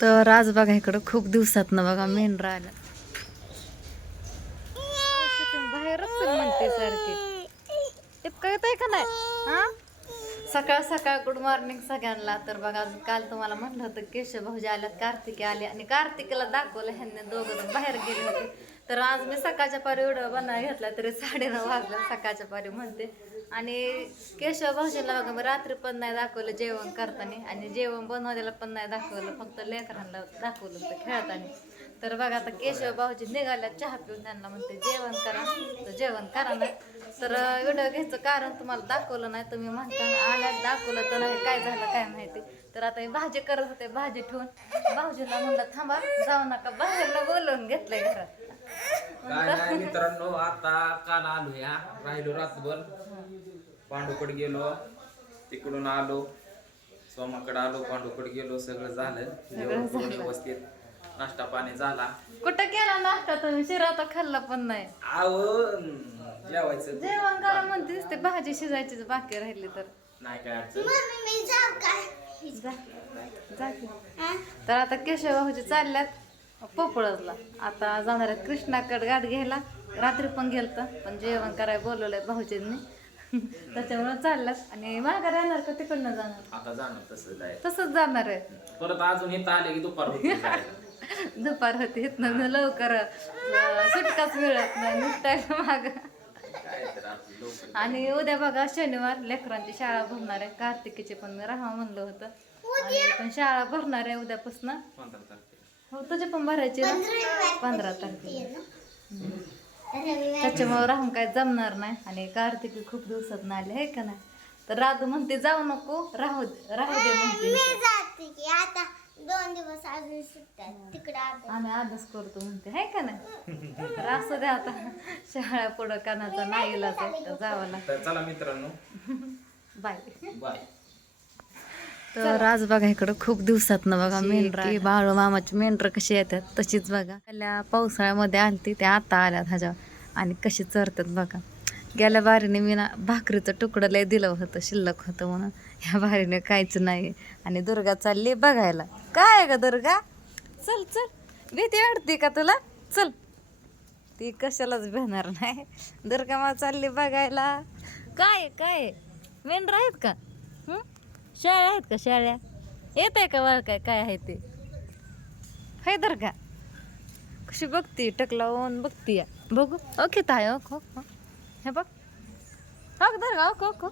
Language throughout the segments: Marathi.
तर आज बघा इकडं खूप दिवसात ना बघा मेंढरा आला बाहेरच म्हणते सारखी. इतकं येत आहे का नाही? हा? सकाळ सकाळ गुड मॉर्निंग सगळ्यांना. तर बघा काल तुम्हाला म्हटलं होतं केशव भाऊजी आल्यात कार्तिकी आले आणि कार्तिकीला दाखवलं ह्यांनी दोघं जण बाहेर गेले होते. तर आज मी सकाळच्या पारी एवढं बनवा घेतला तरी साडेनऊ वाजलं सकाळच्या पारी म्हणते आणि केशव भाऊजीला बघा मग रात्री पण नाही दाखवलं जेवण करताना आणि जेवण बनवायला पण नाही दाखवलं फक्त लेकरांना दाखवलं होतं खेळताना. तर बघा आता केशव भाऊजी निघाल्या चहा पिऊन त्यांना म्हणते जेवण करा. तर जेवण करा ना. तर व्हिडिओ घ्यायचं कारण तुम्हाला दाखवलं नाही तुम्ही म्हणता आल्यात दाखवलं तर नाही काय झालं काय माहिती. तर आता मी भाजी करत होते भाजी ठेवून. भाऊजीला म्हणलं थांबा जाऊ नका बाहेरला बोलवून घेतलंय घरात. काय नाही मित्रांनो आता काल आलो या राहिलो रातभर. पांडूकडे गेलो तिकडून आलो सोमाकडे आलो पांडूकडे गेलो सगळं झालं. जेवण करून व्यवस्थित नाश्ता पाणी झाला. कुठं केला नाश्ता तुम्ही? शिरा तर खाल्ला पण नाही. आव जेवायचं. जेवण करा म्हणतेस ते भाजी शिजायचीच बाकी राहिली तर. नाही काय अडचण. जा जा की. तर आता केशव भाऊजी चालल्यात पोपळजला. आता जाणार आहेत कृष्णाकडे गाठ घ्यायला. रात्री पण गेलत पण जेवण करायला बोलवलंय भाऊजींनी. त्याच्यामुळे चालल्यात आणि माघार येणार का तिकडनं जाणार? आता जाणं तसं तसंच जाणार आहे. परत अजून इथं आले की दुपार होती जायला. दुपार होती इथनं लवकर अं, सुटकाच मिळत नाही निघतायला माग. काय तर आपलं लवकर. आणि उद्या बघा शनिवार लेकरांची शाळा भरणार आहे. कार्तिकीची पण मी राहा म्हणलं होतं. आणि पण शाळा भरणार आहे उद्यापासून. पंधरा तारखेला. हो तुझे पण भरायचे ना? पंधरा तारखेला. त्याच्यामुळे राहून काय जमणार नाही. आणि कार्तिकी खूप दिवसात नाही आले आहे का नाही? तर राधू म्हणते जाऊ नको राहू दे राहू दे म्हणते मी जाते की आता दोन दिवस अजून तिकडे आता आम्ही अभ्यास करतो म्हणते आहे का नाही? तर असं द्या आता शाळा पुढं कानाचा नाही जावं लागतं. तर चला मित्रांनो. बाय. बाय. तर आज बघा इकडं खूप दिवसात ना बघा मेंढरा बाळू मामाची मेंढर कशी येतात तशीच बघा. पहिल्या पावसाळ्यामध्ये आलती त्या आता आल्यात ह्याच्या आणि कशी चरतात बघा. गेल्या बारीने मी ना भाकरीचं तुकडं लय दिलं होतं शिल्लक होतं म्हणून. ह्या बारीने काहीच नाही. आणि दुर्गा चालली बघायला. काय का दुर्गा? चल चल. भीती वाटते का तुला? चल. ती कशालाच भेणार नाही. दुर्गा मा चालली बघायला. काय काय मेंढर आहेत का? शाळ्या आहेत का शाळ्या येत आहे का वर काय काय आहे ते? हाय तर का? कशी बघती टक लावून बघती या. बघू. ओके ताय ओक हो हे बघ. हो दर्गा ओक ओक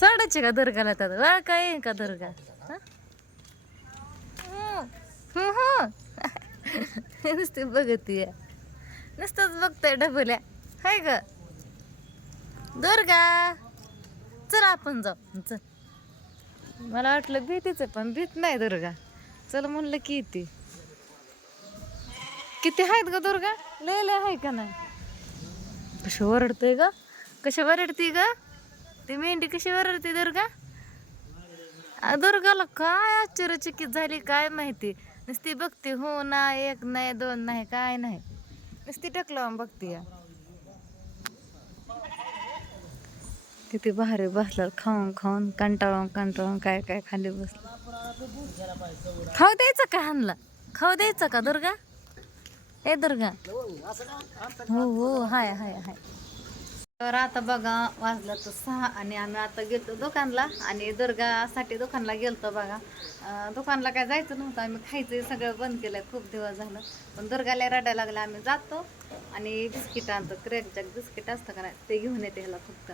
साडायचे का दर्गाला त्यात वर काय आहे का दर्गा हं? नुसती बघती या. नुसतंच बघताय डबल्या हाय ग दुर्गा चल आपण जाऊ. चल. मला वाटलं भीतीच पण भीत नाही दुर्गा. चल म्हणलं की ती. किती आहेत ग दुर्गा? लय लय आहे का नाही? कशी ओरडते ग? कशी ओरडते ग? ती मेंढी कशी ओरडते दुर्गा? दुर्गाला काय आश्चर्यचकित झाली काय माहिती? नुसती बघते हो नाही एक नाही दोन नाही काय नाही. नुसती टकलावून बघते. या किती भारी बसला खाऊन खाऊन कंटाळून कंटाळून काय काय खाली बसलं. खाऊ द्यायचं का हानला खाऊ द्यायचं का दुर्गा? ए दुर्गा. हो हो हाय हाय हाय. तर आता बघा वाजलं तर सहा आणि आम्ही आता गेलतो दुकानला आणि दुर्गासाठी दुकानला गेलतो बघा. दुकानला काय जायचं नव्हतं. आम्ही खायचं सगळं बंद केलं खूप दिवस झालं. पण दुर्गाला रडायला लागला. आम्ही जातो आणि बिस्किट आणतो. क्रॅकजॅक बिस्किट असतं का नाही? ते घेऊन येते ह्याला फक्त.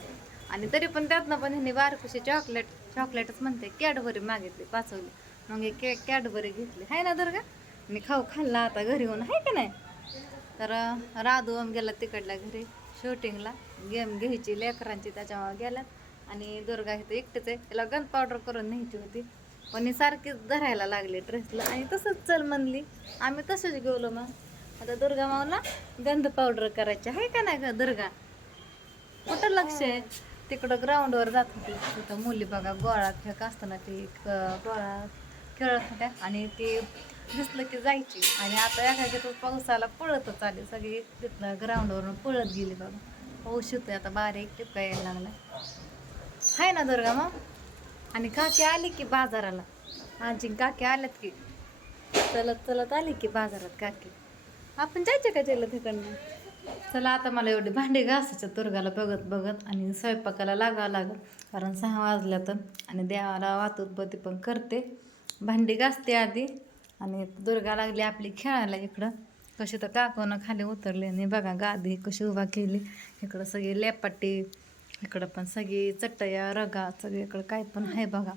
आणि तरी पण त्यातनं पण ह्यांनी बारकुशी चॉकलेट चॉकलेटच म्हणते कॅडबरी मागितली पाचवली. मग हे कॅ कॅडबरी घेतली. आहे ना दुर्गा? मी खाऊ खाल्ला आता घरी येऊन. आहे का नाही? तर राधू आम गेला तिकडल्या घरी शूटिंगला गेम घ्यायची लेकरांची त्याच्यामुळे गेल्यात. आणि दुर्गा इथं एकटेच आहे. तिला गन पावडर करून न्यायची होती. पण ही सारखीच धरायला लागली ड्रेसला आणि तसंच चल म्हणली. आम्ही तसंच गेलो मग. आता दुर्गा माऊला गंध पावडर करायची. आहे का नाही का दुर्गा? कुठं लक्ष आहे? तिकडं ग्राउंडवर जात होती. तिथं मुली बघा गोळा फेक असताना ती क- गोळा खेळत होत्या आणि ती दिसलं की जायची. आणि आता एखाद्या तो पावसाला पळतच आली सगळी. तिथलं ग्राउंडवरून पळत गेली बाबा पाऊस येतोय आता बारीक टिपका यायला लागला आहे ना दुर्गा मग आणि काकी आली की बाजाराला? आणखी काकी आल्यात की? चलत चलत आली की बाजारात काकी? आपण जायचं का चलत तिकडनं चला आता मला एवढी भांडी घासायच्या दुर्गाला बघत बघत आणि स्वयंपाकाला लागावं लागेल. कारण सहा वाजल्या तर आणि देवाला वातुत्पत्ती पण करते. भांडी घासते आधी आणि दुर्गा लागली आपली खेळायला इकडं. कशी तर काकूनं खाली उतरले आणि बघा गादी कशी उभा केली. इकडं सगळी लेपाटी इकडं पण सगळी चटया रगा सगळी इकडं काय पण आहे बघा.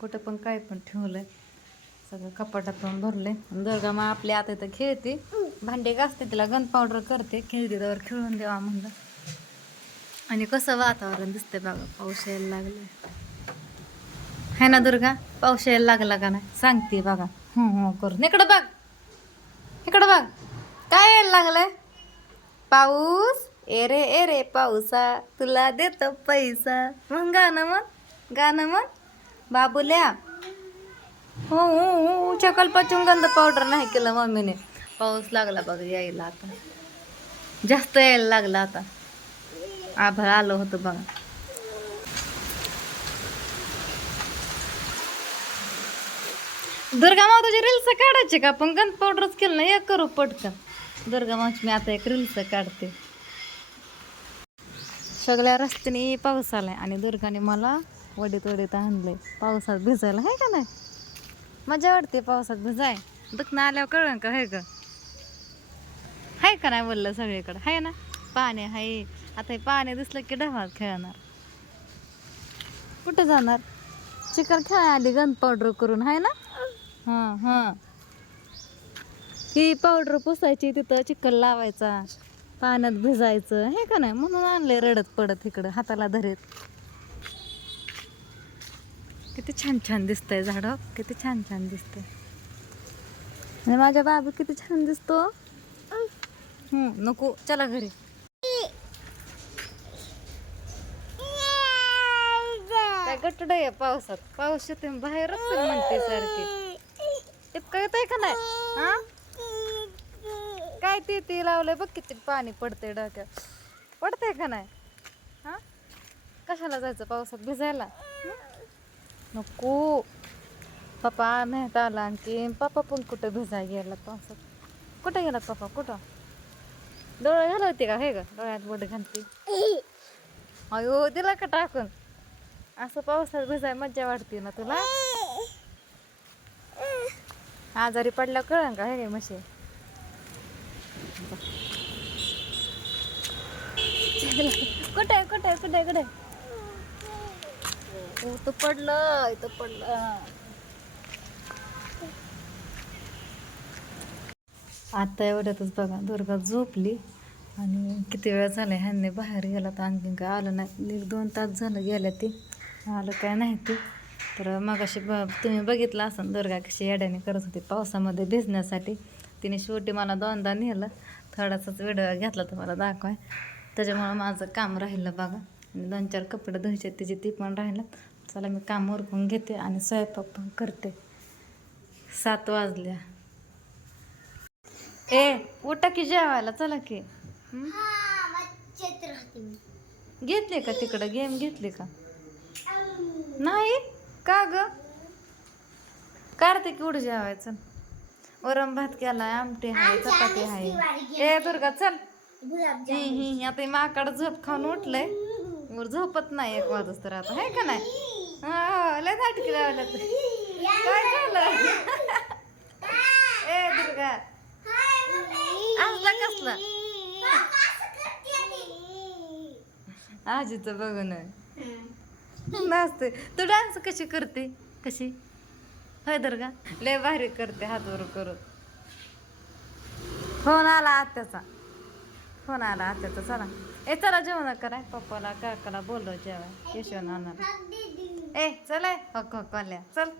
कुठं पण काय पण ठेवलं आहे सगळं कपाटातून भरले दुर्गा मग आपली आता इथं खेळते. भांडे घासते तिला गन पावडर करते. खेळते त्यावर खेळून द्यावा म्हणलं. आणि कसं वातावरण दिसतंय बघा पाऊस यायला लागलं है ना दुर्गा? पाऊस यायला लागला का नाही? सांगते बघा. हं करून. इकडं बघ. इकडं बघ. काय यायला लागलंय? पाऊस? ए रे ए रे पाऊसा तुला देतो पैसा. मग गाणं मग गाणं मग बाबुल्या. हो हो हो. चकलपाचून गंध पावडर नाही केलं मम्मीने. पाऊस लागला बघ यायला आता. जास्त यायला लागला आता. आभाळ आलं होतं बघा. दुर्गा माताची रील्स काढायचे का? पण गंध पावडरच केलं ना एक करू पटकन. दुर्गा मावशी मी आता एक रील्स काढते. सगळ्या रस्त्याने पाऊस आलाय आणि दुर्गाने मला वडीत वडीत आणलंय. पावसात भिजायला आहे का नाही? मजा वाटते पावसात भिजाय. दुखणं आल्यावर कळलं का? हे का आहे का नाही बोललं सगळीकडं? आहे ना? पाणी आहे आता हे पाणी दिसलं की डहात खेळणार. कुठं जाणार? चिकन खेळाय आली गंध पावडर करून आहे ना? हां हां. ही पावडर पुसायची तिथं चिकन लावायचा पाण्यात भिजायचं हे का नाही? म्हणून आणले रडत पडत इकडं हाताला धरीत. किती छान छान दिसतंय झाडं. किती छान छान दिसतंय. आणि माझ्या बाबू किती छान दिसतो. हम्म, नको. चला घरी. काय गटड आहे पावसात? पाऊस येते बाहेरच चल म्हणते सारखी. ते कळत आहे का नाही? हा? काय ते ते लावलंय बघ किती पाणी पडतंय डोक्यात. पडतंय का नाही? हा? कशाला जायचं पावसात भिजायला? हं? नको. पप्पा मेहता आला आणखी पप्पा पण कुठं भिजाय गेला पावसात? कुठं गेला पप्पा? कुठं? डोळे घालवते का? हे ग डोळ्यात बोट घालते. अयो दिला का टाकून? असं पावसात भिजाय मज्जा वाटते ना तुला? आजारी पडल्या कळन का हे म्हशी? कुठे कुठे कुठे कुठे? तू पडलं इथं पडलं आता एवढ्यातच बघा दुर्गा झोपली आणि किती वेळ झाला ह्यांनी बाहेर गेला तर आणखीन काय आलं नाही. एक दोन तास झालं गेल्या ते आलं काय नाही ते. तर मग अशी ब तुम्ही बघितलं असं दुर्गा कशी येड्याने करत होती पावसामध्ये भिजण्यासाठी. तिने शेवटी मला दोनदा नेलं थोडासाच व्हिडिओ घेतला तुम्हाला दाखवाय. त्याच्यामुळं माझं काम राहिलं बघा. आणि दोन चार कपडे धुयचे तिचे ती पण राहिलं. चला मी काम उरकून घेते आणि स्वयंपाक पण करते. सात वाजल्या. ए उठा की जेवायला चला की. हं? हा घेतले का तिकडं? गेम घेतली का? नाही? का ग? कार्तिक उठ जेवायचं? वरम भात केलाय आमटी आहे चपाती आहे. ए दुर्गा चल. ही ही आता हे माकड झोप खाऊन उठलंय. झोपत नाही एक वाजच तर आता आहे का नाही? हा लय नाटकी लावल्या तर. काय झालं? ए दुर्गा. असला कसला? आजीचं बघून. नाचते. तू डान्स कशी करते? कशी? होय दुर्गा? लय भारी करते हातवर करून. फोन आला आत्याचा. फोन आला आत्याचा. चला. ए चला जेवण कराय पप्पाला काकाला बोललो जेवाय केशव नानाला ए चल ए, हो हो, कोल्या चल.